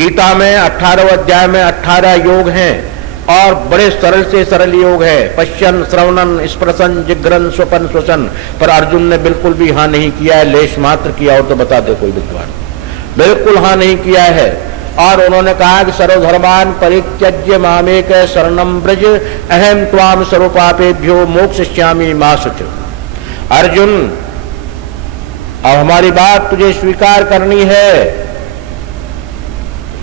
गीता में 18 अध्याय में 18 योग हैं और बड़े सरल से सरल योग है। पश्यन, श्रवणन, स्पर्शन, जिग्रन, स्वपन, श्वसन। पर अर्जुन ने बिल्कुल भी हाँ नहीं किया है, लेश मात्र किया और तो बता दे कोई विद्वान। बिल्कुल हाँ नहीं किया है। और उन्होंने कहा कि सर्वधर्मान परित्यज्य मामेक शरणं व्रज अहम त्वाम सर्वपापेभ्यो मोक्षयिष्यामि मा शुच। अर्जुन, अब हमारी बात तुझे स्वीकार करनी है।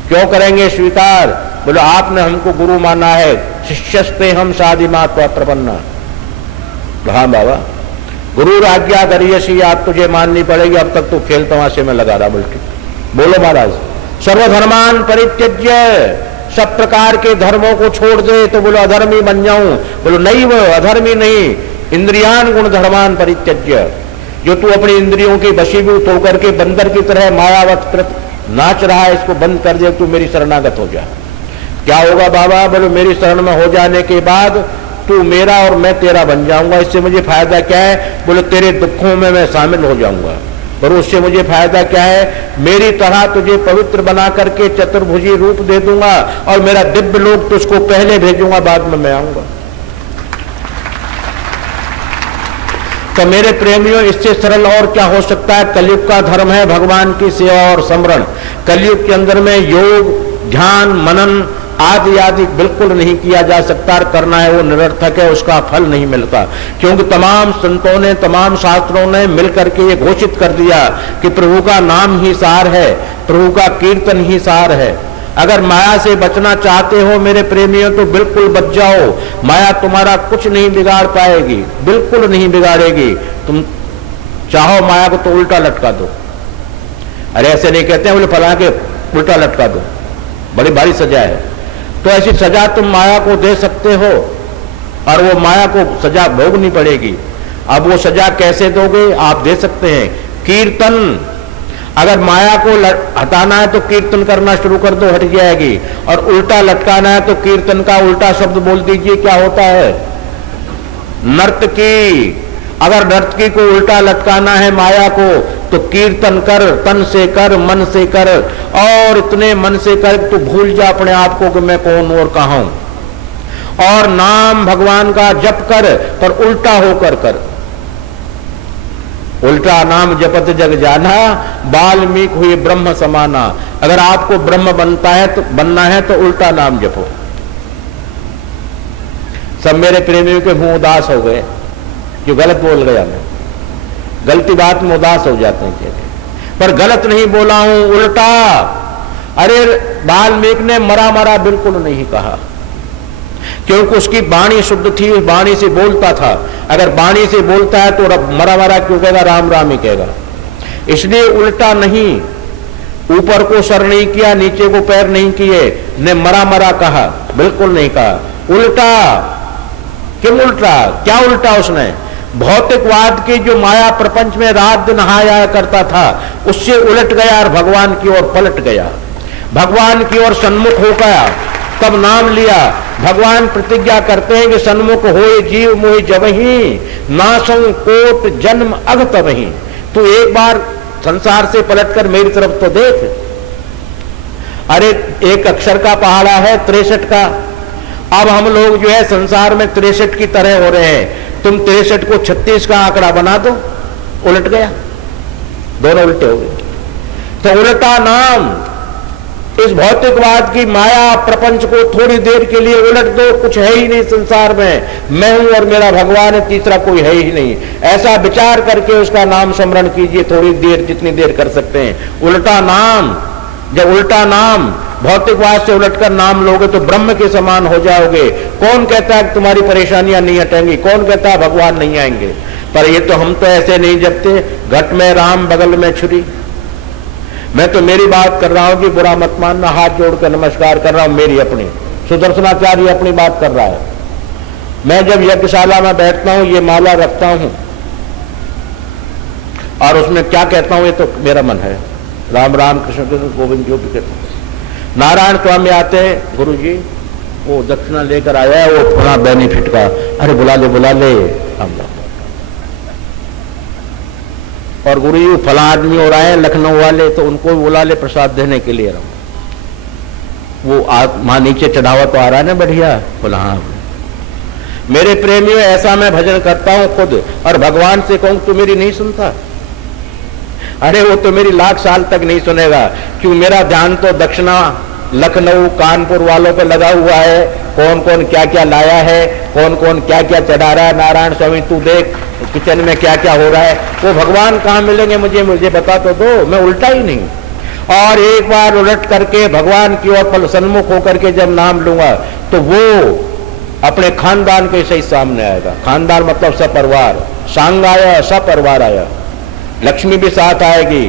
क्यों करेंगे स्वीकार? बोलो आपने हमको गुरु माना है, शिष्यस्ते हम शादी मात्वा प्रपन्ना। हाँ बाबा, गुरु आज्ञा करियसी, आप तुझे माननी पड़ेगी। अब तक तो खेल तमाशे में लगा रहा। बोलो महाराज, सर्वधर्मान परित्यज्य, सब प्रकार के धर्मों को छोड़ दे। तो बोलो अधर्मी बन जाऊं? बोलो नहीं, वो अधर्मी नहीं, इंद्रियान गुण धर्मान परित्यज्य। जो तू अपनी इंद्रियों की वशीभूत होकर के बंदर की तरह मायावत कृत नाच रहा है, इसको बंद कर दे, तू मेरी शरणागत हो जा। क्या होगा बाबा? बोलो मेरी शरण में हो जाने के बाद तू मेरा और मैं तेरा बन जाऊंगा। इससे मुझे फायदा क्या है? बोले तेरे दुखों में मैं शामिल हो जाऊंगा। पर उससे मुझे फायदा क्या है? मेरी तरह तुझे पवित्र बना करके चतुर्भुजी रूप दे दूंगा और मेरा दिव्य लोक तुझको पहले भेजूंगा, बाद में मैं आऊंगा। तो मेरे प्रेमियों, इससे सरल और क्या हो सकता है? कलयुग का धर्म है भगवान की सेवा और स्मरण। कलयुग के अंदर में योग, ध्यान, मनन आदि आदि बिल्कुल नहीं किया जा सकता। करना है वो निरर्थक है, उसका फल नहीं मिलता। क्योंकि तमाम संतों ने, तमाम शास्त्रों ने मिलकर के ये घोषित कर दिया कि प्रभु का नाम ही सार है, प्रभु का कीर्तन ही सार है। अगर माया से बचना चाहते हो मेरे प्रेमियों, तो बिल्कुल बच जाओ। माया तुम्हारा कुछ नहीं बिगाड़ पाएगी, बिल्कुल नहीं बिगाड़ेगी। तुम चाहो माया को तो उल्टा लटका दो। अरे ऐसे नहीं कहते हैं, बोले फला के उल्टा लटका दो, बड़ी भारी सजा है। तो ऐसी सजा तुम माया को दे सकते हो और वो माया को सजा भोगनी पड़ेगी। अब वो सजा कैसे दोगे? आप दे सकते हैं कीर्तन। अगर माया को हटाना है तो कीर्तन करना शुरू कर दो, हट जाएगी। और उल्टा लटकाना है तो कीर्तन का उल्टा शब्द बोल दीजिए, क्या होता है? नर्तकी। अगर नर्तकी को उल्टा लटकाना है माया को, तो कीर्तन कर, तन से कर, मन से कर, और इतने मन से कर तो भूल जा अपने आप को कि मैं कौन और कहां हूं। और नाम भगवान का जप कर, पर उल्टा होकर कर। उल्टा नाम जपत जग जाना, वाल्मीकि हुए ब्रह्म समाना। अगर आपको ब्रह्म बनना है तो उल्टा नाम जपो। सब मेरे प्रेमियों के मुंह उदास हो गए, जो गलत बोल गया मैं। गलती बात में उदास हो जाते हैं, पर गलत नहीं बोला हूं, उल्टा। अरे वाल्मीकि ने मरा मरा बिल्कुल नहीं कहा, क्योंकि उसकी वाणी शुद्ध थी, वाणी से बोलता था। अगर वाणी से बोलता है तो मरा मरा क्यों कहेगा? राम राम ही कहेगा। इसलिए उल्टा नहीं, ऊपर को सर नहीं किया, नीचे को पैर नहीं किए, ने मरा मरा कहा, बिल्कुल नहीं कहा। उल्टा। क्यों उल्टा? क्या उल्टा? उसने भौतिकवाद की जो माया प्रपंच में रात दिन नहाया करता था, उससे उलट गया और भगवान की ओर पलट गया। भगवान की ओर सन्मुख हो गया, तब नाम लिया। भगवान प्रतिज्ञा करते हैं कि सन्मुख होए जीव मोहि जबहि, नासं कोट जन्म अघ तबहि। तू एक बार संसार से पलटकर मेरी तरफ तो देख। अरे एक अक्षर का पहाड़ा है 63 का। अब हम लोग जो है संसार में 63 की तरह हो रहे हैं। तुम 63 को 36 का आंकड़ा बना दो, उलट गया, दोनों उल्टे हो गए। तो उल्टा नाम, इस भौतिकवाद की माया प्रपंच को थोड़ी देर के लिए उलट दो। कुछ है ही नहीं संसार में, मैं हूं और मेरा भगवान है, तीसरा कोई है ही नहीं। ऐसा विचार करके उसका नाम स्मरण कीजिए थोड़ी देर, जितनी देर कर सकते हैं। उल्टा नाम, जब उल्टा नाम भौतिकवाद से उलटकर नाम लोगे तो ब्रह्म के समान हो जाओगे। कौन कहता है कि तुम्हारी परेशानियां नहीं हटेंगी? कौन कहता है भगवान नहीं आएंगे? पर ये तो हम तो ऐसे नहीं जपते, घट में राम बगल में छुरी। मैं तो मेरी बात कर रहा हूं कि बुरा मत मानना, हाथ जोड़कर नमस्कार कर रहा हूं, मेरी अपनी। सुदर्शनाचार्य अपनी बात कर रहा है। मैं जब यज्ञशाला में बैठता हूं, ये माला रखता हूं और उसमें क्या कहता हूं, ये तो मेरा मन है। राम राम कृष्ण कृष्ण गोविंद जो भी कहता हूं। नारायण स्वामी आते हैं, गुरु जी वो दक्षिणा लेकर आया है, वो थोड़ा बेनिफिट का। अरे बुला ले हम। और गुरु जी फला आदमी हो रहा है लखनऊ वाले, तो उनको बुला ले प्रसाद देने के लिए। वो वहां नीचे चढ़ावा तो आ रहा है ना बढ़िया। बोला हाँ। मेरे प्रेमियों, ऐसा मैं भजन करता हूं खुद, और भगवान से कहूं तू मेरी नहीं सुनता? अरे वो तो मेरी लाख साल तक नहीं सुनेगा, क्यों? मेरा ध्यान तो दक्षिणा, लखनऊ, कानपुर वालों पे लगा हुआ है। कौन कौन क्या क्या लाया है, कौन कौन क्या क्या चढ़ा रहा है। नारायण स्वामी तू देख किचन में क्या क्या हो रहा है। वो भगवान कहाँ मिलेंगे मुझे बता तो दो। मैं उल्टा ही नहीं। और एक बार उलट करके भगवान की ओर पल सन्मुख होकर के जब नाम लूंगा तो वो अपने खानदान के सही सामने आएगा। खानदान मतलब सपरिवार, सांग आया, सपरिवार आया। लक्ष्मी भी साथ आएगी,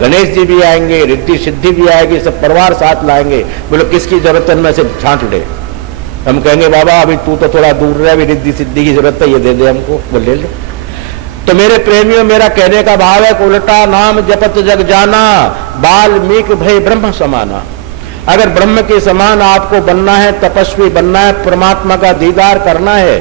गणेश जी भी आएंगे, रिद्धि सिद्धि भी आएगी, सब परिवार साथ लाएंगे। बोलो किसकी जरूरत है, में से छांट ले। हम कहेंगे बाबा अभी तू तो थोड़ा दूर रहे, अभी रिद्धि सिद्धि की जरूरत है, ये दे दे हमको, वो ले ले। तो मेरे प्रेमियों, मेरा कहने का भाव है कि उल्टा नाम जपत जग जाना, वाल्मीकि भय ब्रह्म समाना। अगर ब्रह्म के समान आपको बनना है, तपस्वी बनना है, परमात्मा का दीदार करना है,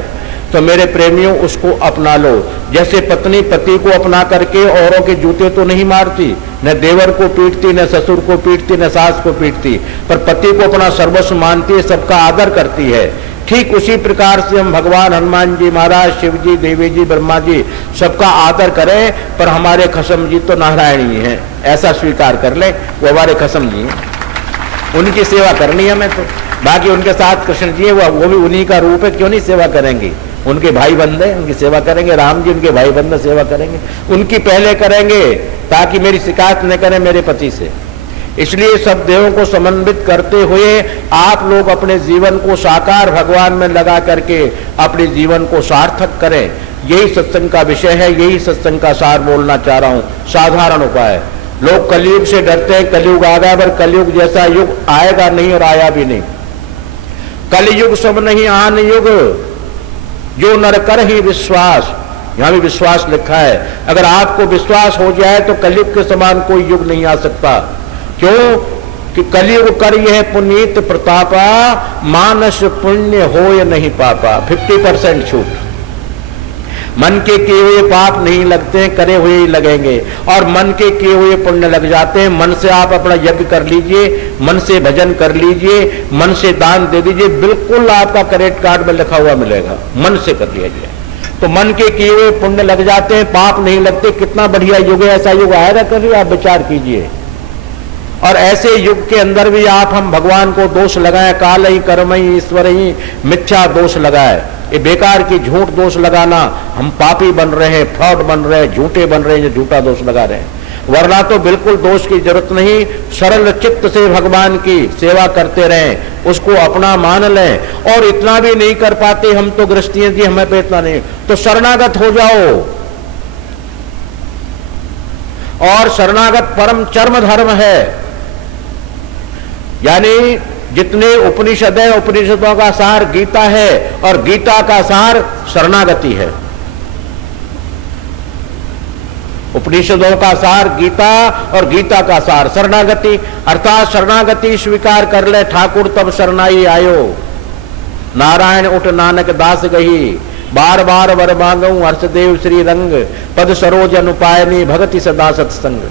तो मेरे प्रेमियों उसको अपना लो। जैसे पत्नी पति को अपना करके औरों के जूते तो नहीं मारती, न देवर को पीटती, न ससुर को पीटती, न सास को पीटती, पर पति को अपना सर्वस्व मानती है, सबका आदर करती है। ठीक उसी प्रकार से हम भगवान हनुमान जी महाराज, शिव जी, देवी जी, ब्रह्मा जी, सबका आदर करें, पर हमारे खसम जी तो नारायण ही हैं, ऐसा स्वीकार कर ले। वो हमारे खसम जी हैं, उनकी सेवा करनी है हमें। तो बाकी उनके साथ कृष्ण जी है, वो भी उन्हीं का रूप है, क्यों नहीं सेवा करेंगे? उनके भाई बंदे, उनकी सेवा करेंगे। राम जी उनके भाई बंदे, सेवा करेंगे। उनकी पहले करेंगे ताकि मेरी शिकायत न करें मेरे पति से। इसलिए सब देवों को समन्वित करते हुए आप लोग अपने जीवन को साकार भगवान में लगा करके अपने जीवन को सार्थक करें। यही सत्संग का विषय है, यही सत्संग का सार बोलना चाह रहा हूं। साधारण उपाय। लोग कलयुग से डरते हैं, कलयुग आ गया, पर कलयुग जैसा युग आएगा नहीं और आया भी नहीं। कलयुग सब नहीं आन युग, जो नर कर ही विश्वास। यहां भी विश्वास लिखा है। अगर आपको विश्वास हो जाए तो कलयुग के समान कोई युग नहीं आ सकता। क्यों? कि कलयुग कर यह पुनीत प्रतापा, मानस पुण्य होय नहीं पापा। 50% छूट। मन के किए हुए पाप नहीं लगते, करे हुए ही लगेंगे, और मन के किए हुए पुण्य लग जाते हैं। मन से आप अपना यज्ञ कर लीजिए, मन से भजन कर लीजिए, मन से दान दे दीजिए, बिल्कुल आपका क्रेडिट कार्ड में लिखा हुआ मिलेगा। मन से कर लीजिए तो मन के किए हुए पुण्य लग जाते हैं, पाप नहीं लगते। कितना बढ़िया युग है। ऐसा युग आएगा कभी? आप विचार कीजिए। और ऐसे युग के अंदर भी आप हम भगवान को दोष लगाएं, काल ही कर्म ही ईश्वर ही, मिथ्या दोष लगाए। ये बेकार की झूठ दोष लगाना, हम पापी बन रहे हैं, फ्रॉड बन रहे हैं, झूठे बन रहे हैं, जो झूठा दोष लगा रहे हैं। वरना तो बिल्कुल दोष की जरूरत नहीं। सरल चित्त से भगवान की सेवा करते रहें, उसको अपना मान लें। और इतना भी नहीं कर पाते हम तो गृहस्थी जी, हमें पे इतना नहीं, तो शरणागत हो जाओ। और शरणागत परम चरम धर्म है। यानी जितने उपनिषद है, उपनिषदों का सार गीता है, और गीता का सार शरणागति है। उपनिषदों का सार गीता, और गीता का सार शरणागति। अर्थात शरणागति स्वीकार कर ले ठाकुर तब शरणाई आयो, नारायण उठ नानक दास गही, बार बार वर मांगू हर्षदेव श्री रंग, पद सरोज अनुपायनी भगति सदा सत्संग।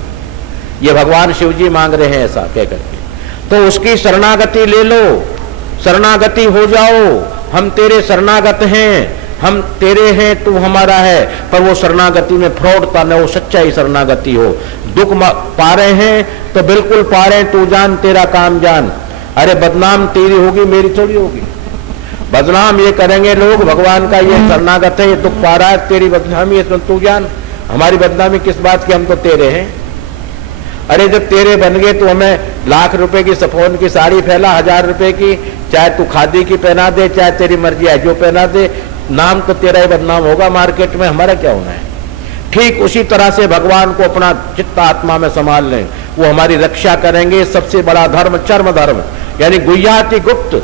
ये भगवान शिव जी मांग रहे हैं ऐसा कह करके। तो उसकी शरणागति ले लो, शरणागति हो जाओ। हम तेरे शरणागत हैं, हम तेरे हैं, तू हमारा है। पर वो शरणागति में फ्रॉडता न हो, सच्चाई शरणागति हो। दुख पा रहे हैं तो बिल्कुल पा रहे हैं, तू जान तेरा काम जान। अरे बदनाम तेरी होगी, मेरी थोड़ी होगी। बदनाम ये करेंगे लोग, भगवान का ये शरणागत है, ये दुख पा रहा है, तेरी बदनामी है, तू जान। हमारी बदनामी किस बात की? हम तो तेरे हैं। अरे जब तेरे बन गए तो हमें लाख रुपए की सफोन की साड़ी फैला, 1000 रुपए की, चाहे तू खादी की पहना दे, चाहे तेरी मर्जी है जो पहना दे, नाम तो तेरा ही बदनाम होगा मार्केट में, हमारा क्या होना है। ठीक उसी तरह से भगवान को अपना चित्त आत्मा में संभाल लें, वो हमारी रक्षा करेंगे। सबसे बड़ा धर्म चर्म धर्म, यानी गुह्याति गुप्त,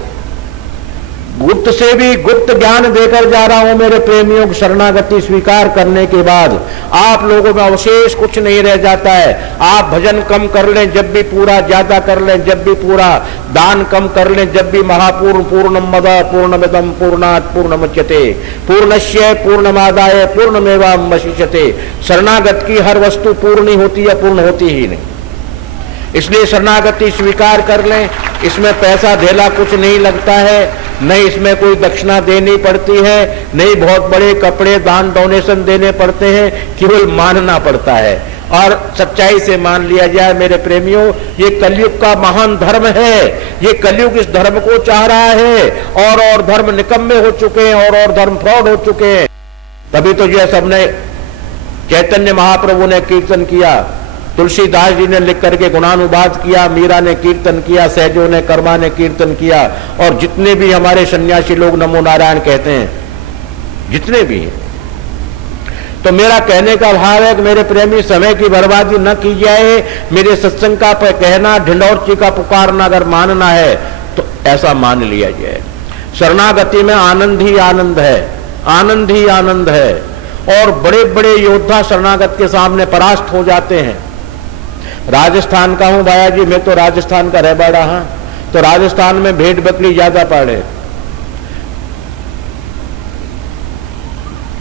गुप्त से भी गुप्त ज्ञान देकर जा रहा हूं मेरे प्रेमियों। शरणागति स्वीकार करने के बाद आप लोगों में अवशेष कुछ नहीं रह जाता है। आप भजन कम कर लें जब भी पूरा, ज्यादा कर लें जब भी पूरा, दान कम कर लें जब भी महापूर्ण, पूर्णम मद पूर्णमिदम पूर्णात् पूर्णमुच्यते पूर्णस्य पूर्णमादाय पूर्णमेवावशिष्यते। शरणागत की हर वस्तु पूर्ण होती है, पूर्ण होती ही नहीं। इसलिए शरणागति स्वीकार कर लें। इसमें पैसा धेला कुछ नहीं लगता है, नहीं इसमें कोई दक्षिणा देनी पड़ती है, नहीं बहुत बड़े कपड़े दान डोनेशन देने पड़ते हैं, केवल मानना पड़ता है और सच्चाई से मान लिया जाए। मेरे प्रेमियों, ये कलयुग का महान धर्म है। ये कलयुग इस धर्म को चाह रहा है और धर्म निकम्मे हो चुके हैं और धर्म फ्रॉड हो चुके हैं। तभी तो जो सबने चैतन्य महाप्रभु ने कीर्तन किया, तुलसीदास जी ने लिख करके गुणानुवाद किया, मीरा ने कीर्तन किया, सहजो ने कर्मा ने कीर्तन किया और जितने भी हमारे सन्यासी लोग नमो नारायण कहते हैं, जितने भी हैं। तो मेरा कहने का भाव है कि मेरे प्रेमी, समय की बर्बादी न की जाए। मेरे सत्संग का कहना, ढिंडौरची का पुकारना अगर मानना है तो ऐसा मान लिया जाए। शरणागति में आनंद ही आनंद है, आनंद ही आनंद है और बड़े बड़े योद्धा शरणागत के सामने परास्त हो जाते हैं। राजस्थान का हूं भाया जी, मैं तो राजस्थान का रहबा रहा, तो राजस्थान में भेड़ बकरी ज्यादा पाले।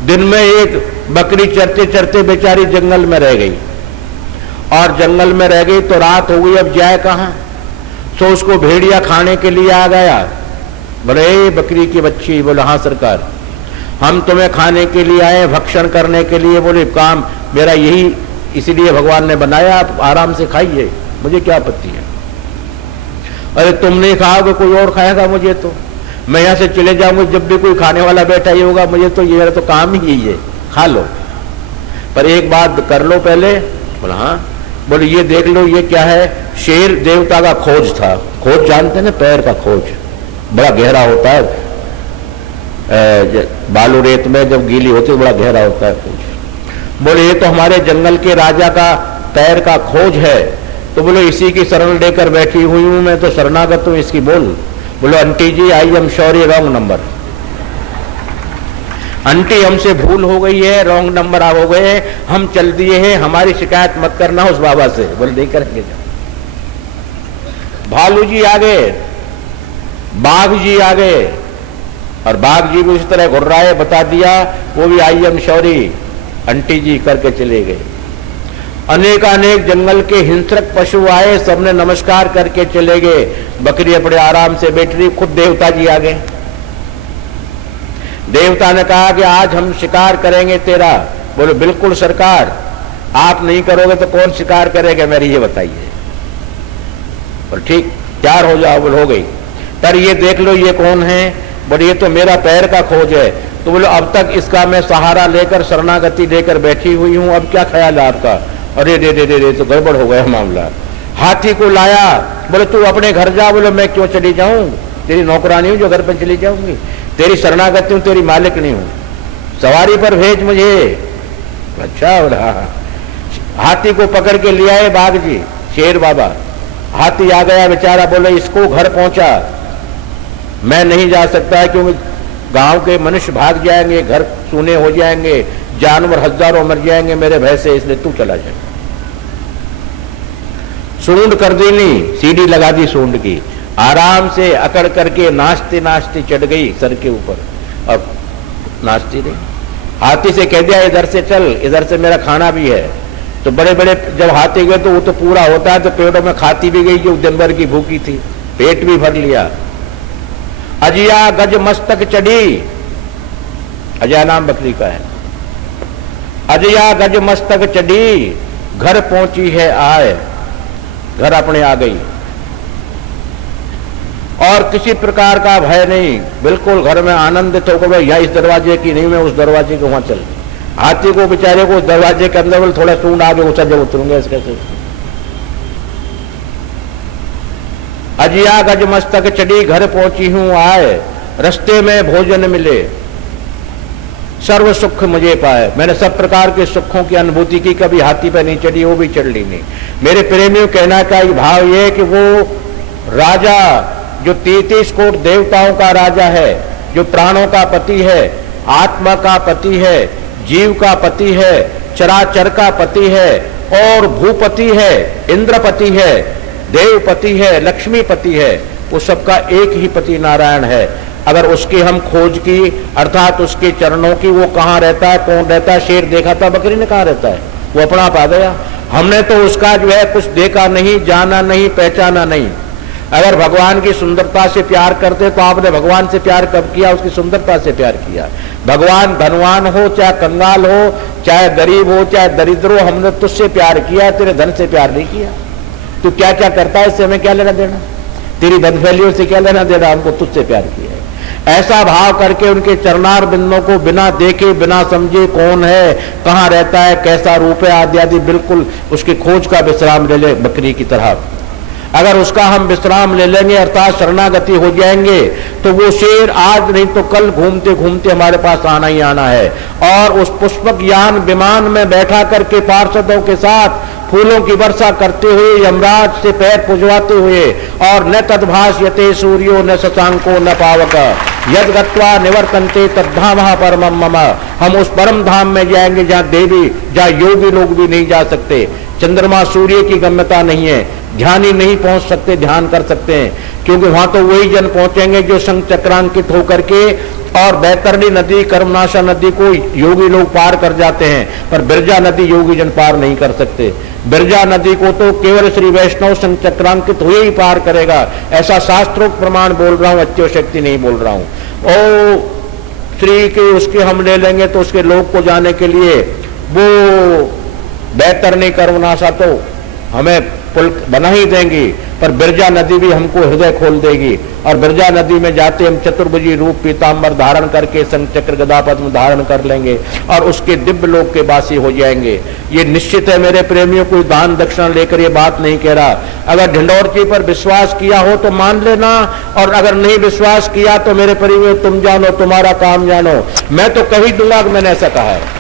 दिन में एक बकरी चरते चरते बेचारी जंगल में रह गई और जंगल में रह गई तो रात हो गई, अब जाए कहां? तो उसको भेड़िया खाने के लिए आ गया। बोले बकरी की बच्ची, बोले हाँ सरकार, हम तुम्हें खाने के लिए आए, भक्षण करने के लिए। बोले काम मेरा यही, इसीलिए भगवान ने बनाया, आप आराम से खाइए, मुझे क्या आपत्ति है। अरे तुम नहीं खाओगे कोई और खाएगा, मुझे तो, मैं यहां से चले जाऊंगा, जब भी कोई खाने वाला बैठा ही होगा, मुझे तो ये तो काम ही यही है, खा लो, पर एक बात कर लो पहले। बोला हाँ। बोले ये देख लो, ये क्या है? शेर देवता का खोज था। खोज जानते ना, पैर का खोज, बड़ा गहरा होता है, बालू रेत में जब गीली होती है बड़ा गहरा होता है खोज। बोले ये तो हमारे जंगल के राजा का पैर का खोज है। तो बोले इसी की शरण लेकर बैठी हुई हूं, मैं तो शरणागत हूं इसकी। बोलो aunty ji, I am sorry, wrong number. Aunty हमसे भूल हो गई है, रॉन्ग नंबर आप हो गए, हम चल दिए हैं, हमारी शिकायत मत करना उस बाबा से। बोले नहीं करेंगे। भालू जी आ गए, बाघ जी आ गए और बाघ जी भी उस तरह घुर्राए, बता दिया, वो भी आई एम सॉरी आंटी जी करके चले गए। अनेकानेक जंगल के हिंसक पशु आए, सबने नमस्कार करके चले गए। बकरी अपने आराम से बैठ रही, खुद देवता जी आ गए। देवता ने कहा कि आज हम शिकार करेंगे तेरा। बोले बिल्कुल सरकार, आप नहीं करोगे तो कौन शिकार करेगा, मेरी ये बताइए। और ठीक, तैयार हो जाओ। बोले हो गई। पर ये देख लो, ये कौन है? बोले ये तो मेरा पैर का खोज है। तो बोले अब तक इसका मैं सहारा लेकर, शरणागति लेकर बैठी हुई हूं, अब क्या ख्याल है आपका? अरे रे रे रे, तो गड़बड़ हो गया मामला। हाथी को लाया। बोले तू अपने घर जा। बोले मैं क्यों चली जाऊं, तेरी नौकरानी हूं जो घर पर चली जाऊंगी, तेरी शरणागति हूं, तेरी मालिक नहीं हूं, सवारी पर भेज मुझे। अच्छा हो रहा। हाथी को पकड़ के ले आए बाघ जी, शेर बाबा। हाथी आ गया बेचारा। बोले इसको घर पहुंचा, मैं नहीं जा सकता क्योंकि गांव के मनुष्य भाग जाएंगे, घर सूने हो जाएंगे, जानवर हजारों मर जाएंगे मेरे भय से, इसलिए तू चला जाए। सूंड कर दी, नहीं सीढ़ी लगा दी सूंड की, आराम से अकड़ करके नाचते नाचते चढ़ गई सर के ऊपर। अब नाचती रही। हाथी से कह दिया इधर से चल, इधर से मेरा खाना भी है। तो बड़े बड़े जब हाथी गए तो वो तो पूरा होता है, तो पेड़ों में खाती भी गई जो दिन भर की भूखी थी, पेट भी भर लिया। अजिया गज मस्तक चढ़ी, अजया नाम बकरी का है। अजया गज मस्तक चढ़ी, घर पहुंची है आए, घर अपने आ गई और किसी प्रकार का भय नहीं, बिल्कुल घर में आनंदित होकर यह इस दरवाजे की नहीं, मैं उस दरवाजे के वहां चल। हाथी को बेचारे को उस दरवाजे के अंदर बोले थोड़ा सूंड आगे ऊंचा जब उतरूंगा इसके से। अजिया गज मस्तक चढ़ी, घर पहुंची हूं आए, रस्ते में भोजन मिले, सर्व सुख मुझे पाए। मैंने सब प्रकार के सुखों की अनुभूति की, कभी हाथी पर नहीं चढ़ी, वो भी चढ़ ली नहीं। मेरे प्रेमियों, कहना का भाव ये कि वो राजा जो 33 कोट देवताओं का राजा है, जो प्राणों का पति है, आत्मा का पति है, जीव का पति है, चराचर का पति है और भूपति है, इंद्रपति है, देवपति है, लक्ष्मीपति है, वो सबका एक ही पति नारायण है। अगर उसकी हम खोज की, अर्थात उसके चरणों की, वो कहाँ रहता है, कौन रहता है? शेर देखा था, बकरी ने कहाँ रहता है, वो अपना आप आ गया। हमने तो उसका जो है कुछ देखा नहीं, जाना नहीं, पहचाना नहीं। अगर भगवान की सुंदरता से प्यार करते तो आपने भगवान से प्यार कब किया? उसकी सुंदरता से प्यार किया। भगवान धनवान हो चाहे कंगाल हो, चाहे गरीब हो चाहे दरिद्र हो, हमने तुझसे प्यार किया, तेरे धन से प्यार नहीं किया। तू क्या क्या करता है इससे हमें क्या लेना देना? तेरी बदफैलियों से क्या लेना देना? हमको तुझसे प्यार किया है। ऐसा भाव करके उनके चरणार बिंदों को बिना देखे बिना समझे कौन है, कहाँ रहता है, कैसा रूप है आदि आदि बिल्कुल उसकी खोज का विश्राम ले ले बकरी की तरह। अगर उसका हम विश्राम ले लेंगे अर्थात शरणागति हो जाएंगे तो वो शेर आज नहीं तो कल घूमते घूमते हमारे पास आना ही आना है। और उस पुष्पक यान विमान में बैठा करके पार्षदों के साथ फूलों की वर्षा करते हुए यमराज से पैर पुजवाते हुए, और न तद्भाष्यते सूर्यो न शशांको न पावक यद गत्वा निवर्तन्ते तद्धामः परमं मम। हम उस परम धाम में जाएंगे जहाँ देवी, जहाँ योगी लोग भी नहीं जा सकते। चंद्रमा सूर्य की गम्यता नहीं है, ध्यानी नहीं पहुंच सकते, ध्यान कर सकते हैं, क्योंकि वहां तो वही जन पहुंचेंगे जो संघ चक्रांकित होकर के, और बैतरणी नदी कर्मनाशा नदी को योगी लोग पार कर जाते हैं, पर बिरजा नदी योगी जन पार नहीं कर सकते। बिरजा नदी को तो केवल श्री वैष्णव संघ चक्रांकित हुए ही पार करेगा, ऐसा शास्त्रोक्त प्रमाण बोल रहा हूं, अच्छी शक्ति नहीं बोल रहा हूं। और श्री के उसके हम ले लेंगे तो उसके लोक को जाने के लिए वो बैतरणी कर्मनाशा तो हमें पुल बना ही देंगी, पर बिरजा नदी भी हमको हृदय खोल देगी। और बिरजा नदी में जाते हम चतुर्भुजी रूप पीताम्बर धारण करके संग चक्र गदा पद्म धारण कर लेंगे और उसके दिव्य लोक के वासी हो जाएंगे। ये निश्चित है मेरे प्रेमियों, कोई दान दक्षिणा लेकर ये बात नहीं कह रहा। अगर ढिंडोरची पर विश्वास किया हो तो मान लेना, और अगर नहीं विश्वास किया तो मेरे प्रेमियों तुम जानो, तुम्हारा काम जानो। मैं तो कह ही दूंगा कि मैंने ऐसा कहा है।